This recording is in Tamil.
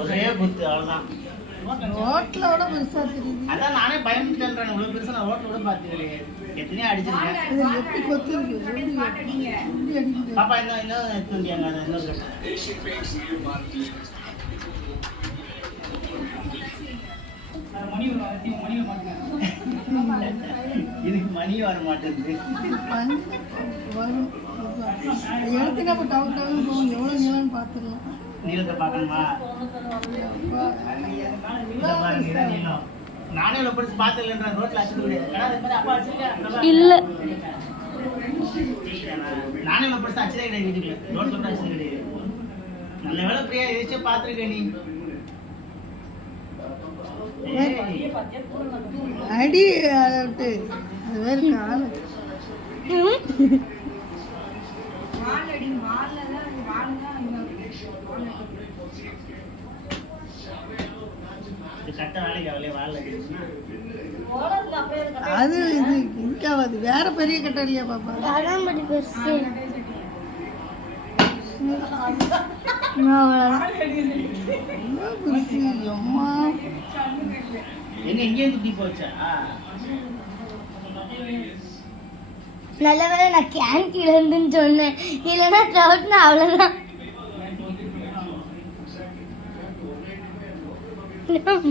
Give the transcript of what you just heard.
ஒரே குத்து அவ்வளவுதான். ரோட்லோட பெருசா தெரியுது. அதான் நானே பயந்துட்டேன். இவ்வளவு பெருசா நான் ரோட்ல கூட பார்த்தது எத்தனையோ அடிச்சிருக்கேன். எப்படி கொத்து இருக்கு பாப்பா இன்னும் எடுத்துட்டியாங்க. இதுக்கு மணி வர மாட்டேங்குது. இடத்துக்கு அப்ப டவுன் டவுன் போகும். எவ்வளவு நீளம்னு பார்த்துக்கலாம். நீளத்தை பார்க்கணுமா? நீளம் நானே இவ்வளவு படிச்சு பார்த்ததுன்ற ரோட்ல அடிச்சு இல்ல. நானே இவ்வளவு படிச்சு அடிச்சதே கிடையாது. வீட்டுக்குள்ள ரோட்ல கூட அடிச்சது கிடையாது. நல்ல வேலை பிரியா எதாச்சும் பார்த்துருக்க நீ. அடி அது வேற கால அது இது இருக்காது. வேற பெரிய கட்டம் இல்லையா பாப்பா? நல்ல வேலை நான் கேன் கீழே இருந்துன்னு சொன்னேன். இல்லைன்னா ட்ரவுட்னா அவ்வளோதான். எடுத்தா